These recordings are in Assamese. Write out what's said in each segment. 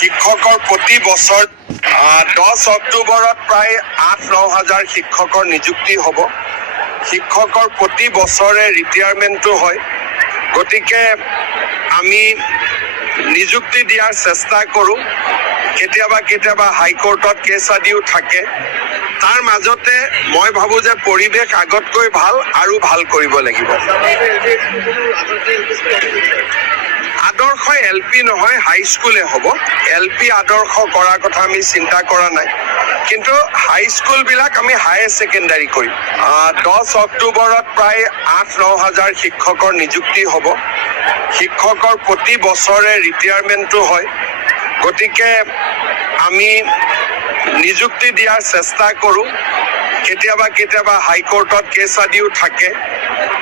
শিক্ষকৰ প্ৰতি বছৰ 10 অক্টোবৰত প্ৰায় 8-9 হাজাৰ শিক্ষকৰ নিযুক্তি হ'ব। শিক্ষকৰ প্ৰতি বছৰে ৰিটায়াৰমেণ্টটো হয়। গতিকে আমি নিযুক্তি দিয়াৰ চেষ্টা কৰোঁ। কেতিয়াবা হাইকোৰ্টত কেছ আদিও থাকে। তাৰ মাজতে মই ভাবোঁ যে পৰিৱেশ আগতকৈ ভাল আৰু ভাল কৰিব লাগিব। আদৰ্শ LP নহয়, হাইস্কুলে হ'ব। LP আদৰ্শ কৰাৰ কথা আমি চিন্তা কৰা নাই, কিন্তু হাইস্কুলবিলাক আমি হায়াৰ ছেকেণ্ডাৰী কৰিম। 10 অক্টোবৰত প্ৰায় 8-9 হাজাৰ শিক্ষকৰ নিযুক্তি হ'ব। শিক্ষকৰ প্ৰতি বছৰে ৰিটায়াৰমেণ্টটো হয়। গতিকে আমি নিযুক্তি দিয়াৰ চেষ্টা কৰোঁ। কেতিয়াবা হাইকোৰ্টত কেছ আদিও থাকে।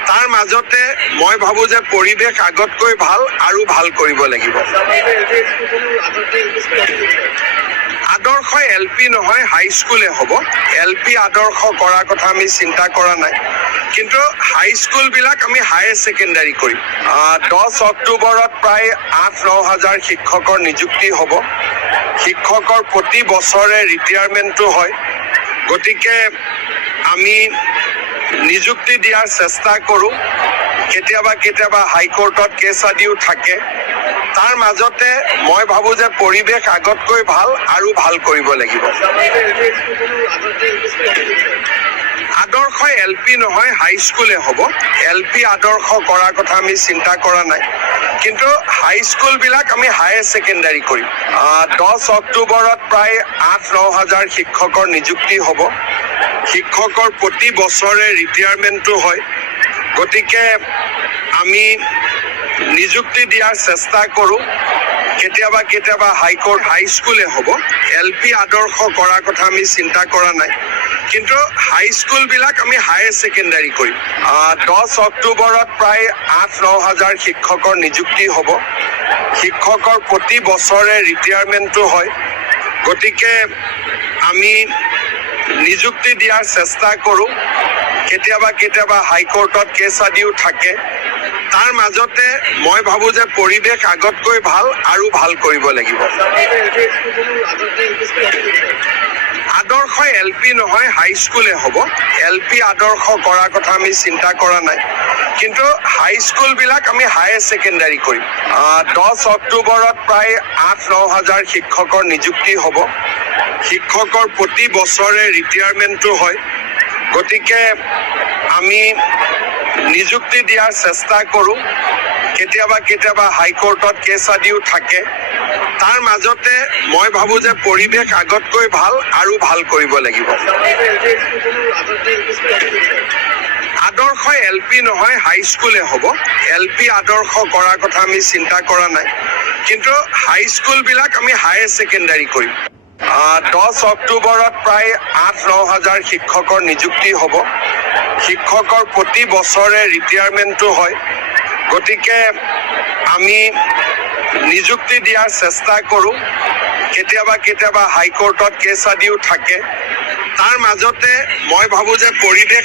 তাৰ মাজতে মই ভাবোঁ যে পৰিৱেশ আগতকৈ ভাল আৰু ভাল কৰিব লাগিব। আদৰ্শ LP নহয়, হাইস্কুলে হ'ব। LP আদৰ্শ কৰাৰ কথা আমি চিন্তা কৰা নাই, কিন্তু হাইস্কুলবিলাক আমি হায়াৰ ছেকেণ্ডাৰী কৰিম। 10 অক্টোবৰত প্ৰায় 8-9 হাজাৰ শিক্ষকৰ নিযুক্তি হ'ব। শিক্ষকৰ প্ৰতি বছৰে ৰিটায়াৰমেণ্টটো হয়। গতিকে আমি নিযুক্তি দিয়াৰ চেষ্টা কৰোঁ। কেতিয়াবা হাইকোৰ্টত কেছ আদিও থাকে। তাৰ মাজতে মই ভাবোঁ যে পৰিৱেশ আগতকৈ ভাল আৰু ভাল কৰিব লাগিব। আদৰ্শ LP নহয়, হাইস্কুলে হ'ব। LP আদৰ্শ কৰাৰ কথা আমি চিন্তা কৰা নাই, কিন্তু হাইস্কুলবিলাক আমি হায়াৰ ছেকেণ্ডাৰী কৰিম। 10 অক্টোবৰত প্ৰায় 8-9 হাজাৰ শিক্ষকৰ নিযুক্তি হ'ব। শিক্ষকৰ প্ৰতি বছৰে ৰিটায়াৰমেণ্টটো হয়। গতিকে আমি নিযুক্তি দিয়াৰ চেষ্টা কৰোঁ। কেতিয়াবা হাইস্কুলে হ'ব। LP আদৰ্শ কৰাৰ কথা আমি চিন্তা কৰা নাই, কিন্তু হাইস্কুলবিলাক আমি হায়াৰ ছেকেণ্ডাৰী কৰিম। 10 অক্টোবৰত প্ৰায় 8-9 হাজাৰ শিক্ষকৰ নিযুক্তি হ'ব। শিক্ষকৰ প্ৰতি বছৰে ৰিটায়াৰমেণ্টটো হয়। গতিকে আমি নিযুক্তি দিয়াৰ চেষ্টা কৰোঁ। কেতিয়াবা হাইকোৰ্টত কেছ আদিও থাকে। তাৰ মাজতে মই ভাবোঁ যে পৰিৱেশ আগতকৈ ভাল আৰু ভাল কৰিব লাগিব। আদৰ্শ LP নহয়, হাইস্কুলে হ'ব। LP আদৰ্শ কৰাৰ কথা আমি চিন্তা কৰা নাই, কিন্তু হাইস্কুলবিলাক আমি হায়াৰ ছেকেণ্ডাৰী কৰিম। 10 অক্টোবৰত প্ৰায় 8-9 হাজাৰ শিক্ষকৰ নিযুক্তি হ'ব। শিক্ষকৰ প্ৰতি বছৰে ৰিটায়াৰমেণ্টটো হয়। গতিকে আমি নিযুক্তি দিয়াৰ চেষ্টা কৰোঁ। কেতিয়াবা হাইকোৰ্টত কেছ আদিও থাকে। তাৰ মাজতে মই ভাবোঁ যে পৰিৱেশ আগতকৈ ভাল আৰু ভাল কৰিব লাগিব। আদৰ্শ LP নহয়, হাইস্কুলে হ'ব। LP আদৰ্শ কৰাৰ কথা আমি চিন্তা কৰা নাই, কিন্তু হাইস্কুলবিলাক আমি হায়াৰ ছেকেণ্ডাৰী কৰিম। 10 অক্টোবৰত প্ৰায় 8-9 হাজাৰ শিক্ষকৰ নিযুক্তি হ'ব। শিক্ষকৰ প্ৰতি বছৰে ৰিটায়াৰমেণ্টটো হয়। গতিকে আমি নিযুক্তি দিয়াৰ চেষ্টা কৰোঁ। কেতিয়াবা হাইকোৰ্টত কেছ আদিও থাকে। তাৰ মাজতে মই ভাবোঁ যে পৰিৱেশ